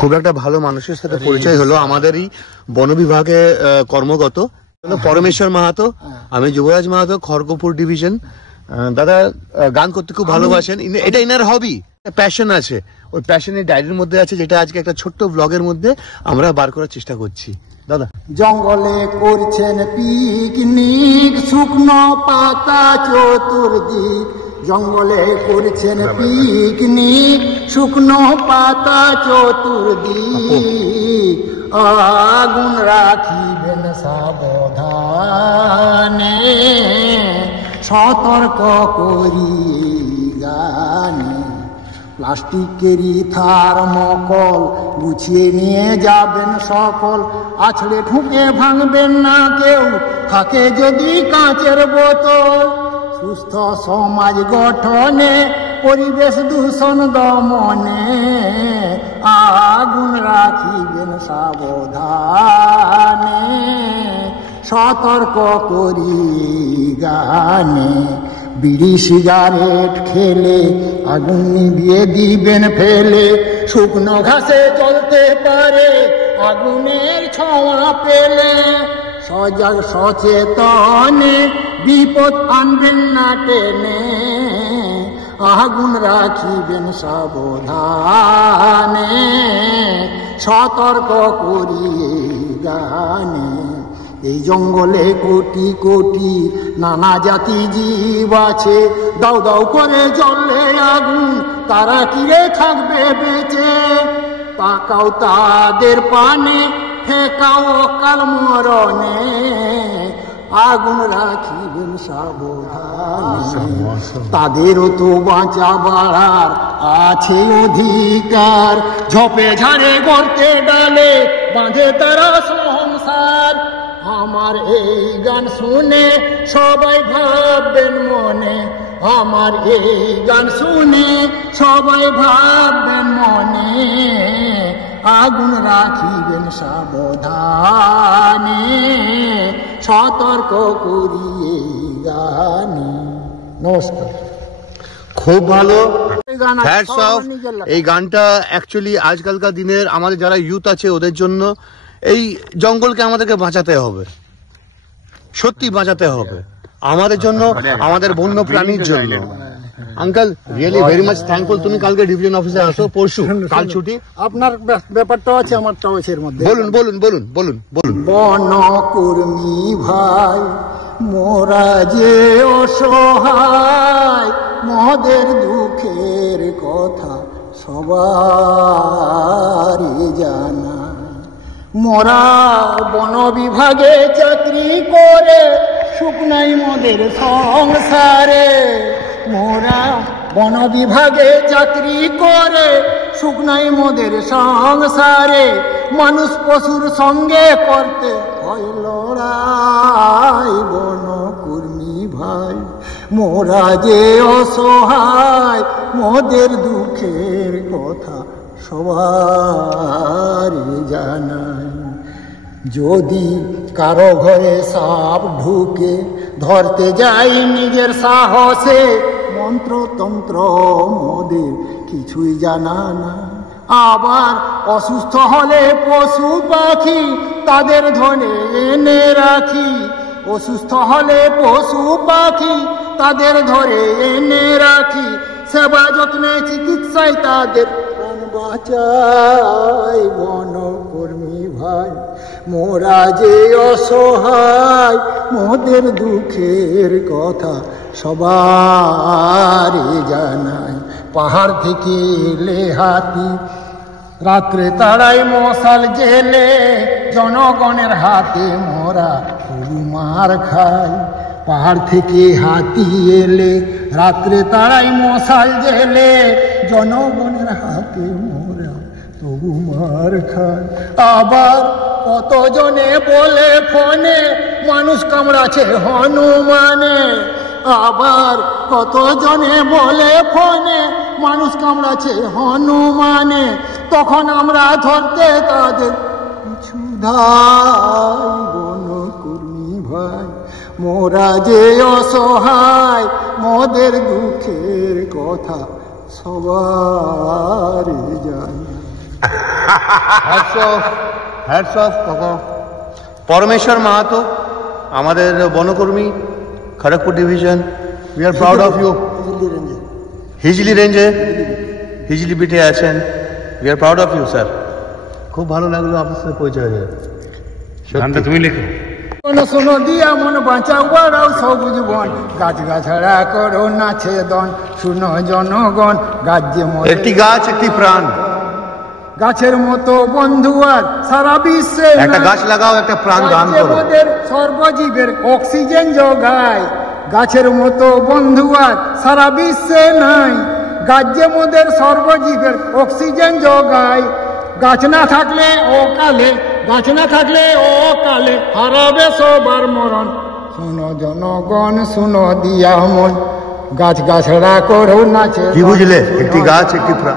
খুব একটা ভালো মানুষের সাথে পরিচয় হলো, আমাদেরই বন বিভাগে কর্মগত পরমেশ্বর মাহাতো। আমি যুবরাজ মাহাতো, খড়গপুর ডিভিশন। দাদা গান করতে খুব ভালোবাসেন, এটা ইনার হবি, প্যাশন আছে। ওই প্যাশনের ডায়েরির মধ্যে আছে, যেটা আজকে একটা ছোট্ট ব্লগের মধ্যে আমরা বার করার চেষ্টা করছি। দাদা, জঙ্গলে করছেন পিকনিক, শুকনো পাতা চতুর্দিক। জঙ্গলে করছেন পিকনিক, শুকনো পাতা চতুর্দিক। আগুন রাখিবেন সাবধানে, সতর্ক করি গানে। প্লাস্টিকেরই থার্মোকল গুছিয়ে নিয়ে যাবেন সকল। আছড়ে ঠুকে ভাঙবেন না কেউ, থাকে যদি কাঁচের বোতল। সুস্থ সমাজ গঠনে, পরিবেশ দূষণ দমনে। আগুন রাখিবেন সাবধানে, সতর্ক করি গানে। বিড়ি সিগারেট খেলে আগুন নিভিয়ে দিবেন ফেলে। শুকনো ঘাসে চলতে পারে আগুনের ছোঁয়া পেলে। সজাগ সচেতনে, বিপদ আনবেন না টেনে। আগুন রাখিবেন সাবধানে, সতর্ক করি গানে। এই জঙ্গলে কোটি কোটি নানা জাতি জীব আছে। দাও দাও করে জ্বলে আগুন, তারা কিরে থাকবে বেঁচে। পাকাও তাদের পানে, ফেকাও অকাল মরণে। আগুন রাখিবেন সাবধানে, তাদেরও তো বাঁচা বাড়ার আছে অধিকার। ঝোপে ঝাড়ে গর্তে ডালে বাঁধে তারা সংসার। আমার এই গান শুনে সবাই ভাববেন মনে। আমার এই গান শুনে সবাই ভাববেন মনে। আগুন রাখিবেন সাবধানে, সতর্ক করিয়ে গানে। নমস্কার। খুব ভালো। এই গানটা অ্যাকচুয়ালি আজকালকার দিনের আমাদের যারা ইউথ আছে ওদের জন্য। এই জঙ্গলকে আমাদেরকে বাঁচাতে হবে, সত্যি বাঁচাতে হবে, আমাদের জন্য, আমাদের বন্য প্রাণীর জন্য। Uncle really very much thankful. তুমি কালকে ডিভিশন অফিসে আসো, পরশু কাল ছুটি। আপনার ব্যাপারটাও আছে, আমারটাও আছে এর মধ্যে। বলুন বলুন বলুন বলুন বলুন। বনকর্মী ভাই মোরা যে অসহায়, মদের দুঃখের কথা সবারই জানা। মোরা বন বিভাগে চাকরি করে, সুখ নাই মোদের সংসারে। মোরা বন বিভাগে চাকরি করে, সুখ নাই মোদের সংসারে। মানুষ পশুর সঙ্গে করতে হয় লড়াই। বনকর্মী ভাই মোরা যে অসহায়, মোদের দুঃখের কথা সবার জানাই। যদি কারো ঘরে সাপ ঢুকে, ধরতে যাই নিজের সাহসে। মন্ত্রতন্ত্র মোদের কিছুই জানা না। আবার অসুস্থ হলে পশু পাখি তাদের ধরে এনে রাখি। অসুস্থ হলে পশু পাখি তাদের ধরে এনে রাখি। সেবা যত্নে চিকিৎসায় তাদের প্রাণ বাঁচাই। বনকর্মী ভাই মোরা যে অসহায়, মোদের দুঃখের কথা সবার জানাই। পাহাড় থেকে এলে হাতি, রাত্রে তাড়াই মশাল জেলে। জনগণের হাতে মোরা মার খাই। পাহাড় থেকে হাতি এলে, রাত্রে তাড়াই মশাল জেলে। জনগণের হাতে মোরা তবু মার খাই। আবার কতজনে বলে ফোনে, মানুষ কামড়াছে হনুমানে। আবার কতজনে বলে ফোনে, মানুষ কামড়াছে হনুমানে। তখন আমরা ধরতে তাদের পিছু ধাই। বনকর্মী ভাই মোরা যে অসহায়, মোদের দুঃখের কথা সবার জানি। হ্যাটস অফ পরমেশ্বর মাহাতো, আমাদের বনকর্মী, Kharagpur division. We are proud of you. Hijli রেঞ্জে, হিজলি বিটে আছেন। We are proud of you sir. খুব ভালো লাগলো আপনার সাথে পরিচয় হয়ে। গানটা তুমি লেখো। শোনো দিয়া মন বাঁচাও বাড়াও সবুজ বন, গাছ গাছড়া করো নাছে দন, শুনো জনগণ গাছ যে একটি গাছ একটি প্রাণ, গাছের মতো বন্ধু আর সারা বিশ্বে একটা গাছ লাগাও, একটা প্রাণ দান করো। আমাদের সর্বজীবের অক্সিজেন যোগায়, গাছের মতো বন্ধু আর সারা বিশ্বে নাই, গাছ যে মোদের সর্বজীবের অক্সিজেন যোগায়। গাছ না থাকলে ও কালে, গাছ না থাকলে ও কালে হারাবে সবার মরণ, শুনো জনগণ শুনো দিয়া মন, গাছ গাছড়া করো নাচে। কি বুঝলে? একটি গাছ একটি প্রাণ।